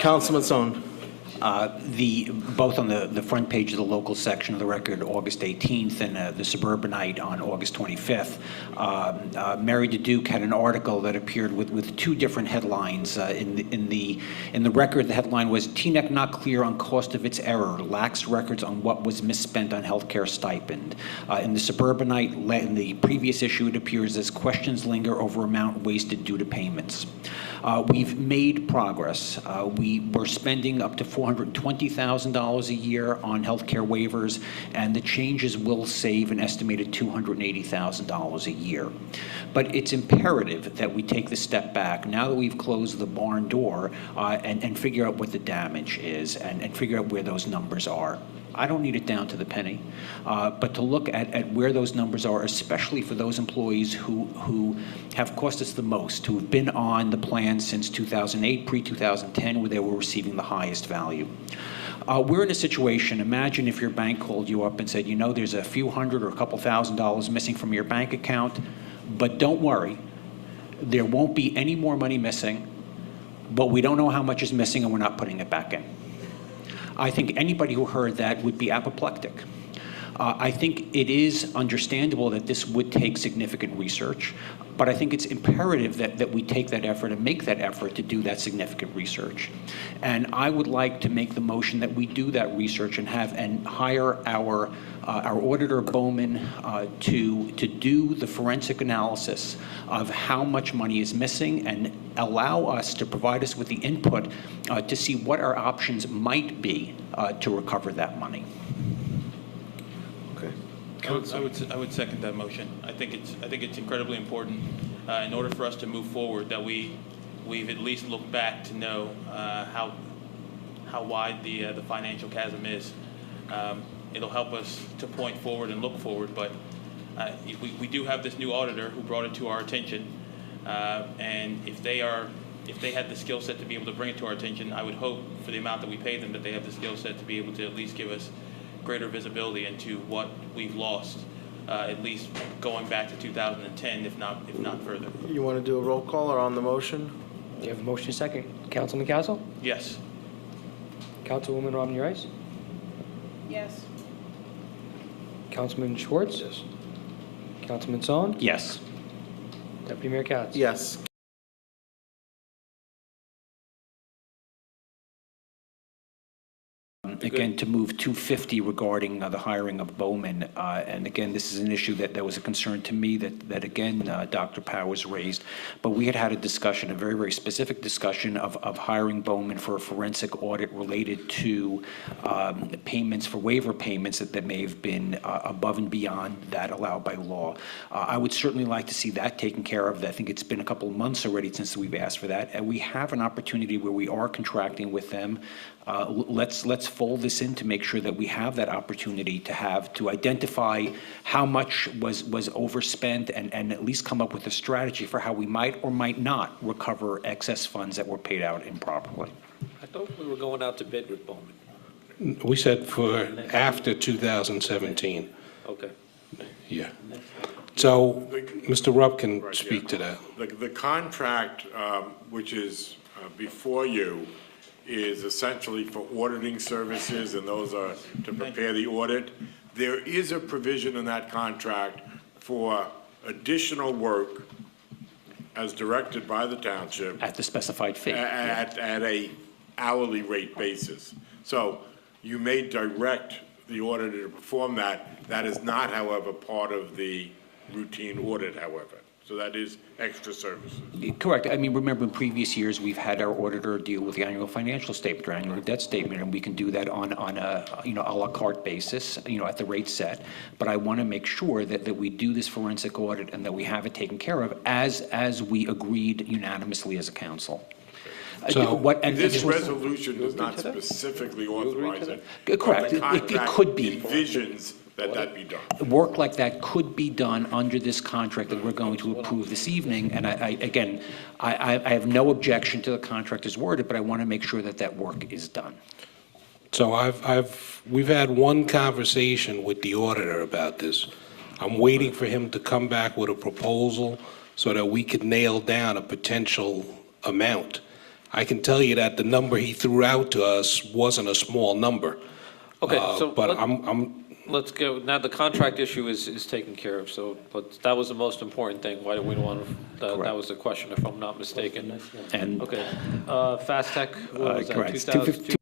Councilman Son. Both on the front page of the local section of the record, August 18th, and the Suburbanite on August 25th, Mary DeDuke had an article that appeared with two different headlines. In the record, the headline was "Teaneck not clear on cost of its error, lacks records on what was misspent on healthcare stipend." In the Suburbanite, in the previous issue, it appears as questions linger over amount wasted due to payments. We've made progress. We were spending up to $420,000 a year on healthcare waivers, and the changes will save an estimated $280,000 a year. But it's imperative that we take the step back now that we've closed the barn door and figure out what the damage is and figure out where those numbers are. I don't need it down to the penny, but to look at where those numbers are, especially for those employees who have cost us the most, who have been on the plan since 2008, pre-2010, where they were receiving the highest value. We're in a situation, imagine if your bank called you up and said, you know, there's a few hundred or a couple $1,000s missing from your bank account, but don't worry, there won't be any more money missing, but we don't know how much is missing and we're not putting it back in. I think anybody who heard that would be apoplectic. I think it is understandable that this would take significant research, but I think it's imperative that we take that effort and make that effort to do that significant research. And I would like to make the motion that we do that research and hire our auditor Bowman to do the forensic analysis of how much money is missing and allow us to provide us with the input to see what our options might be to recover that money. Okay. I would second that motion. I think it's incredibly important in order for us to move forward that we've at least looked back to know how wide the financial chasm is. It'll help us to point forward and look forward, but we do have this new auditor who brought it to our attention, and if they had the skill set to be able to bring it to our attention, I would hope for the amount that we pay them that they have the skill set to be able to at least give us greater visibility into what we've lost, at least going back to 2010, if not further. You want to do a roll call or on the motion? You have a motion second. Councilman Castle? Yes. Councilwoman Romney Rice? Yes. Councilman Schwartz? Yes. Councilman Song? Yes. Deputy Mayor Katz? Yes. Again, to move 250 regarding the hiring of Bowman, and again, this is an issue that was a concern to me that again, Dr. Powers raised, but we had a discussion, a very, very specific discussion of hiring Bowman for a forensic audit related to payments for waiver payments that may have been above and beyond that allowed by law. I would certainly like to see that taken care of. I think it's been a couple of months already since we've asked for that, and we have an opportunity where we are contracting with them. Let's fold this in to make sure that we have that opportunity to identify how much was overspent and at least come up with a strategy for how we might or might not recover excess funds that were paid out improperly. I thought we were going out to bid with Bowman. We said for after 2017. Okay. Yeah. So Mr. Rupp can speak to that. The contract, which is before you, is essentially for auditing services, and those are to prepare the audit. There is a provision in that contract for additional work as directed by the township At the specified fee. at a hourly rate basis. So you may direct the auditor to perform that. That is not, however, part of the routine audit, however. So that is extra services. Correct. I mean, remember in previous years, we've had our auditor deal with the annual financial statement or annual debt statement, and we can do that on a, a la carte basis, at the rate set. But I want to make sure that we do this forensic audit and that we have it taken care of as we agreed unanimously as a council. So This resolution does not specifically authorize it. Correct. The contract It could be. envisions that be done. Work like that could be done under this contract that we're going to approve this evening, and again, I have no objection to the contract as worded, but I want to make sure that that work is done. So we've had one conversation with the auditor about this. I'm waiting for him to come back with a proposal so that we could nail down a potential amount. I can tell you that the number he threw out to us wasn't a small number. Okay, so But let's go, now the contract issue is taken care of, so, but that was the most important thing. Why do we want to, that was the question, if I'm not mistaken. And Okay, Fast Tech, what was that, correct. 2000?